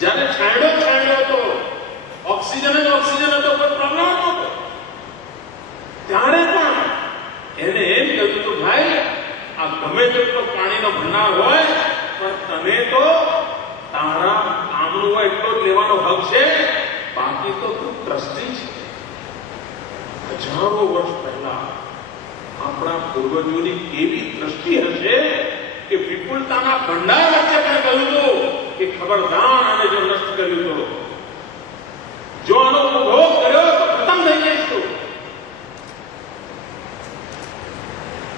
જ્યારે છાંયડો હતો, ઓક્સિજન જ ઓક્સિજન હતો, કોઈ પ્રોબ્લેમ નહોતો, ત્યારે પણ એને એમ કહ્યું હતું, ભાઈ આ ગમે તેટલો પાણીનો ભંડાર હોય પણ તને તો તારા કામનું હોય એટલો જ લેવાનો હક છે, બાકી તો તું ટ્રસ્ટી છે. હજારો વર્ષ પહેલા આપણા પૂર્વજોની કેવી દ્રષ્ટિ હશે કે વિપુલતાના ભંડાર વચ્ચે પણ કહ્યું હતું કે ખબરદાર આને જો નષ્ટ કર્યું તો, જો આનો ઉપભોગ કર્યો તો ખતમ થઈ જઈશું.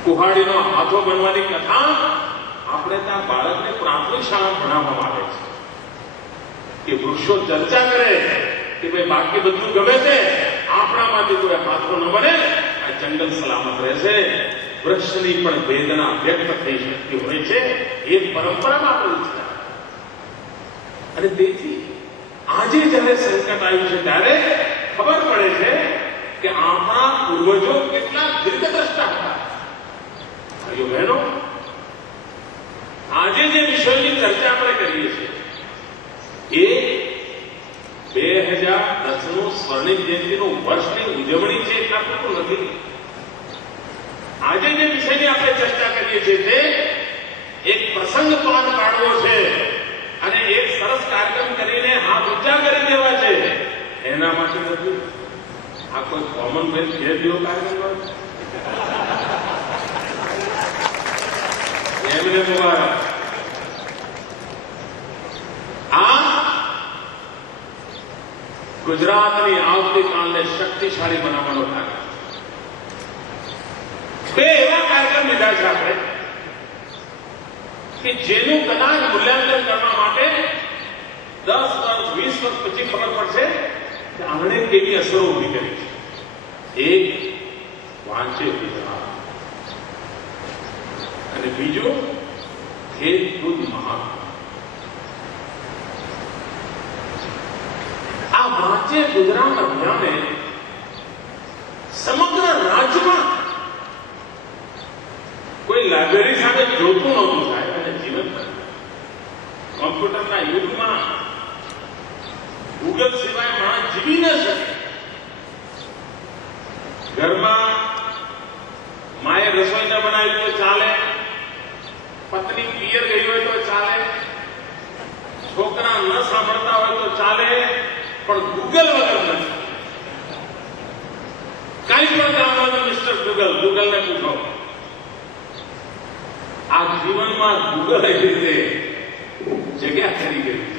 કુહાડીનો હાથો બનવાની કથા આપણે ત્યાં બાળકને પ્રાથમિક શાળામાં ભણાવવામાં આવે છે કે વૃક્ષો ચર્ચા કરે કે ભાઈ બાકી બધું ગમે છે, આપણામાંથી કોઈ હાથો ન બને, આ જંગલ સલામત રહેશે. વૃક્ષની પણ વેદના વ્યક્ત થઈ શકતી હોય છે, એ પરંપરામાં આપણી છે. અને તેથી આજે જયારે સંકટ આવ્યું છે ત્યારે ખબર પડે છે કે આપણા પૂર્વજો કેટલા દીર્ઘદ્રષ્ટા હતા. ભાઈઓ બહેનો, આજે જે વિષયોની ચર્ચા આપણે કરીએ છીએ એ 2010નું સ્વર્ણિમ જયંતિનું વર્ષની ઉજવણી છે એટલા પૂરતું નથી. આજે જે વિષયની આપણે ચર્ચા કરીએ છીએ તે એક પ્રસંગ પાર પાડવો છે અને એક સરસ કાર્યક્રમ કરીને હાથ ઊંચા કરી દેવા છે, એના માટે નથી. આ કોઈ કોમનવેલ્થ ઘેર જેવો કાર્યક્રમ એમને મુબારક. આ ગુજરાતની આવતીકાલને શક્તિશાળી બનાવવાનો કાર્યક્રમ. બે એવા કાર્યક્રમ લીધા છે આપણે કે જેનું કદાચ મૂલ્યાંકન કરવા માટે 10 વર્ષ 20 વર્ષ પછી ખબર પડશે કે આમણે કેવી અસરો ઉભી કરી છે. એક વાંચે ગુજરાત અને બીજું ખેલકૂદ મહાકુંભ. આ વાંચે ગુજરાત અભિયાને સમગ્ર રાજ્યમાં કોઈ લાઇબ્રેરી સાથે જોતું નહોતું થાય અને જીવન કોમ્પ્યુટરના યુગમાં ગૂગલ સિવાય માણસ જીવી ન શકે. ઘરમાં માએ રસોઈ ન બનાવી તો ચાલે, પત્ની પિયર ગઈ હોય તો ચાલે, છોકરા ન સાંભળતા હોય તો ચાલે, પણ ગૂગલ વગર નથી. કઈ પણ કામ હોય તો મિસ્ટર ગૂગલને પૂછો. આ જીવનમાં ગૂગલ એવી રીતે જગ્યા કરી ગઈ છે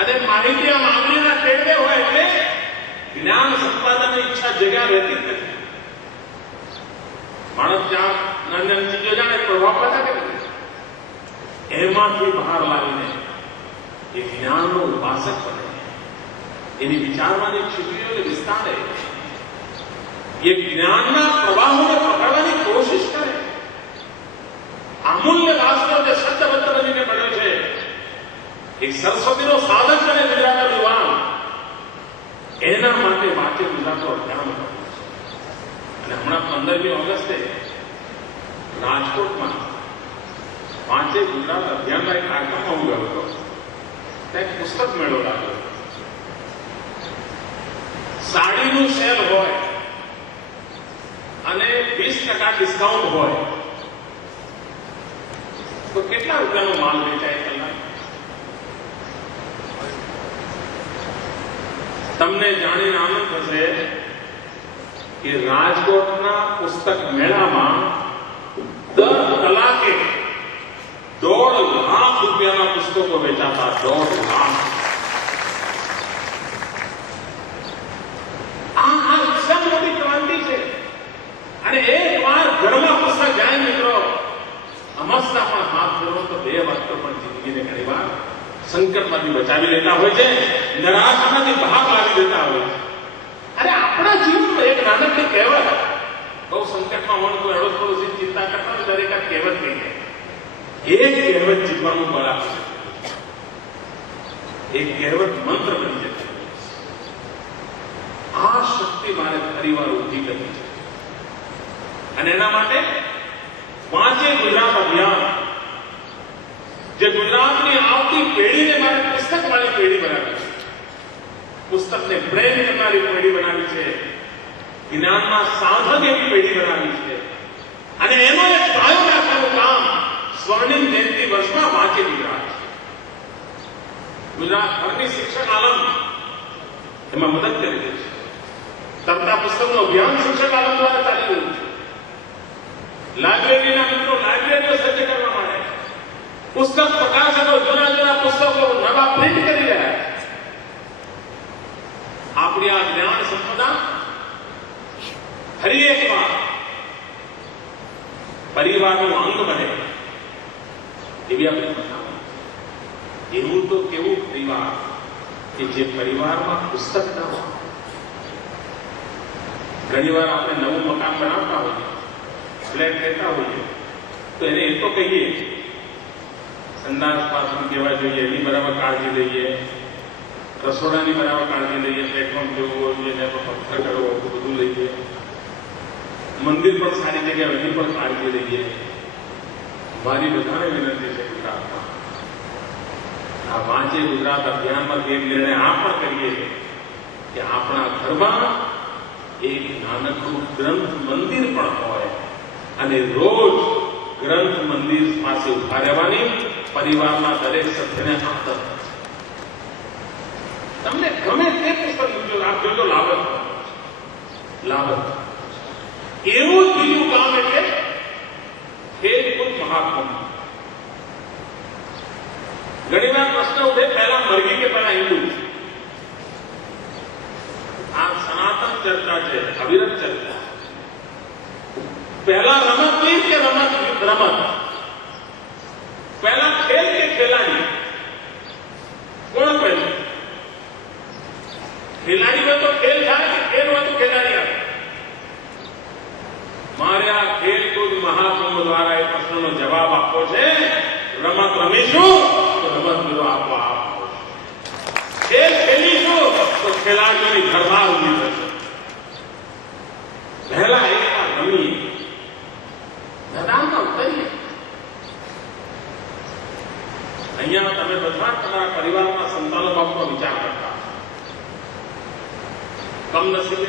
અને માહિતી આ માગણીના ટેડવે હોય એટલે જ્ઞાન સંપાદનની ઈચ્છા જગ્યા રહેતી જ નથી. માણસ જ્યાં નાની નાની ચીજો જાણે પ્રભાવ પેદા કરી એમાંથી બહાર લાવીને એ જ્ઞાનનો ઉપાસક બને, એની વિચારવાની ક્ષિતિઓને વિસ્તારે, એ જ્ઞાનના પ્રવાહોને પકડવાની કોશિશ કરે. અમૂલ્ય રાષ્ટ્ર જે શબ્દબદ્ધ બનીને પડ્યો છે, એક સરસ્વતીનો સાધક બને ગુજરાતના યુવાન, એના માટે વાંચે ગુજરાતનો અભિયાન કર્યું છે. અને હમણાં 15મી ઓગસ્ટે રાજકોટમાં વાંચે ગુજરાત અભિયાનના એક કાર્યક્રમમાં હું ગયો હતો. ત્યાં એક પુસ્તક મેળો લાગ્યો. સાડીનું સેલ હોય અને 20% ડિસ્કાઉન્ટ હોય તો કેટલા રૂપિયાનો માલ વેચાય કલાક? તમને જાણીને આનંદ થશે કે રાજકોટના પુસ્તક મેળામાં દર કલાકે 1.5 લાખ રૂપિયાના પુસ્તકો વેચાતા. 1.5 લાખ. આ સબ મોટી ક્રાંતિ છે. અને એક વાર ઘરમાં પુસ્તક જાય મિત્રો, અમસ્તા પણ હાથ ફેરવો તો 2 વાક્યો પણ જિંદગીને ઘણી વાર સંકટમાંથી બચાવી લેતા હોય છે, નિરાશામાંથી બહાર લાવી દેતા હોય છે. અરે આપણા જીવનમાં એક નાનકડી કહેવત, બહુ સંકટમાં હોય તો અડોશ પડોશી ચિંતા કરતા હોય દરેક આ કહેવત કહી જાય. એક કહેવત જીવવાનું બળ આપશે, એક કહેવત મંત્ર બની જશે. આ શક્તિ મારે ફરીવાર ઊભી કરવી છે અને એના માટે વાંચે ગુજરાત અભિયાન જે ગુજરાતની આવતી પેઢીને મારે પેઢી બનાવી છે, પુસ્તકને પ્રેમ કરનારી પેઢી બનાવી છે, જ્ઞાનના સાધક એવી પેઢી બનાવી છે. અને એનો એક પાયો રાખવાનું કામ સ્વર્ણિમ જયંતિ વર્ષમાં વાંચે ગુજરાત છે. ગુજરાત ભરની શિક્ષક આલમ એમાં મદદ કરી રહી છે. તરતા પુસ્તકનું અભિયાન શિક્ષક આલમ દ્વારા ચાલી રહ્યું છે. લાઇબ્રેરીના મિત્રો લાઇબ્રેરીઓ સજ્જ કરવા માટે પુસ્તક પ્રકાશકો જૂના પુસ્તકો નવા પ્રિન્ટ કરી રહ્યા છે. આપણી આ જ્ઞાન સંપદા ફરી એકવાર પરિવારનું અંગ બને એવી આપણી મનાવ. એવું તો કેવું પરિવાર કે જે પરિવારમાં પુસ્તક ના હોય. ઘણી વાર આપણે નવું મકાન બનાવતા હોઈએ, ફ્લેટ લેતા હોઈએ, તો એને એ તો કહીએ સંડાસ બાથરૂમ કેવા જોઈએ એની બરાબર કાળજી લઈએ, રસોડાની બરાબર કાળજી લઈએ, પ્લેટફોર્મ કેવું હોવું જોઈએ, એનો પથ્થર કરવો હોય તો બધું લઈએ, મંદિર પણ સારી જગ્યાએ એની પણ કાળજી લઈએ. મારી બધાને વિનંતી છે ગુજરાતમાં આ વાંચે ગુજરાત અભિયાનમાંથી એક નિર્ણય આ પણ કરીએ કે આપણા ઘરમાં એક નાનકડું ગ્રંથ મંદિર પણ હોય અને રોજ ગ્રંથ મંદિર પાસે ઉભા રહેવાની પરિવારના દરેક સભ્યને આદત. તમને ગમે તે પુસ્તક મૂકજો, આપ જોજો લાભ એવું જ બીજું કામ એટલે ખેલકૂદ મહાકુંભ. ઘણી વાર પ્રશ્ન ઉઠે પહેલા મરઘી કે પહેલા હિન્દુ. આ સનાતન ચર્ચા છે, અવિરત ચર્ચા. પહેલા રમત નહીં કે રમત? પહેલા ખેલ કે ખેલાડી? કોણ પહેલું? ખેલાડી હોય તો ખેલ થાય કે ખેલ હોય તો ખેલાડી આવે? મારે આ ખેલકૂદ મહાકુંભ દ્વારા એ પ્રશ્નનો જવાબ આપવો છે. રમત રમીશું તો રમત મેળો આપવા આપવો, ખેલ ખેલીશું તો ખેલાડીઓની ઘરવાર ઉભી થશે. પહેલા એકવાર રમીએ, મેદાનમાં ઉતરીએ. અહીંયા તમે બધા તમારા પરિવારના સંતાનો બાબતનો વિચાર કરતા કમનસીબે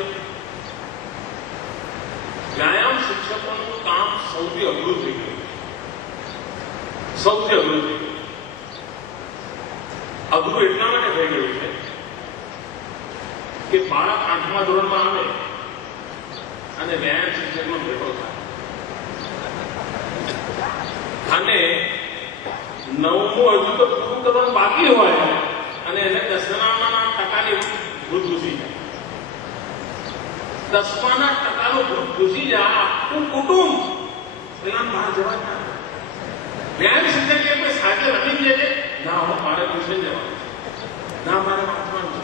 વ્યાયામ શિક્ષકોનું કામ સૌથી અઘરું થઈ ગયું. સૌથી અઘરું થઈ ગયું. અઘરું એટલા માટે થઈ ગયું છે કે બાળક 8મા ધોરણમાં આવે અને વ્યાયામ શિક્ષકનો ભેટો થાય અને 9મું હજુ તો પૂરું કરવાનું બાકી હોય અને એને 10ના ટકાની ભૂત ઘૂસી જાય. 10માના ટકાનું ભૂત ઘૂસી જાય. આખું કુટુંબ પેલા બહાર જવા ના. વ્યાયામ શિક્ષક કે સાથે રમી જશે ના, હું મારે ટ્યુશન જવાનું ના, મારે વાંચવાનું છે.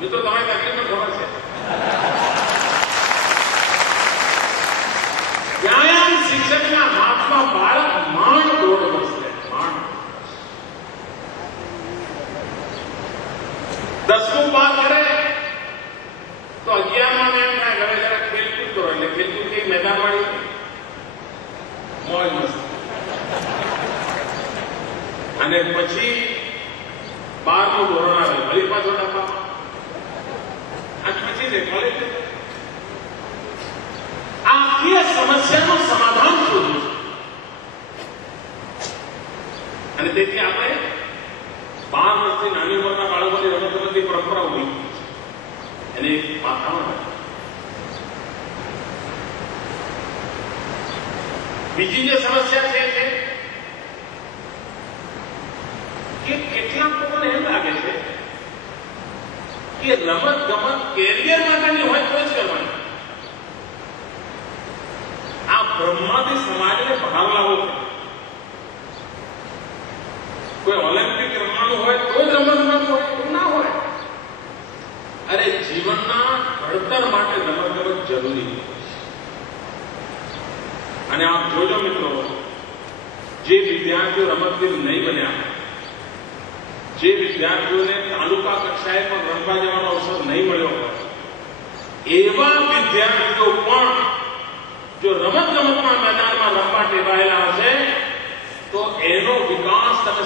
મિત્રો તમારી તકલીફને ખબર છે. વ્યાયામ શિક્ષકના હાથમાં બાળક માંડ દોડ વર્ષે 10મું પાર કરે તો 11માં એમ થાય હવે જરા ખેલકૂદ કરો. એટલે ખેલકૂદ કઈ મેદાન વાળી મોજ મસ્તી. અને પછી 12મું ધોરણ આવે ફરી પાછો ડબ્બામાં અને પછી છે કોલેજ. આખી સમસ્યાનું સમાધાન શોધ્યું છે. અને તેથી આપણે 12 વર્ષથી નાની ઉંમરના બાળકોની રમતગમતની પરંપરા ઉભી એને એક માથામાં. બીજી જે સમસ્યા છે કે કેટલાક લોકોને એમ લાગે છે કે રમત ગમત કેરિયર માટેની હોય તો જ કરવાની. આ બ્રહ્માથી સમાજને બહાર લાવવો પડે. કોઈ ઓલિમ્પિક રમવાનું હોય તો જ રમત રમવાનું હોય એવું ના હોય. અરે જીવનના ઘડતર માટે રમતગમત જરૂરી છે. અને આપ જોજો મિત્રો, જે વિદ્યાર્થીઓ રમતવીર નહીં બન્યા, જે વિદ્યાર્થીઓને તાલુકા કક્ષાએ પણ રમવા જવાનો અવસર નહીં મળ્યો હોય, એવા વિદ્યાર્થીઓ પણ જો રમતગમતના મેદાનમાં રમવા ટેવાયેલા હશે તો એનો વિકાસ તમે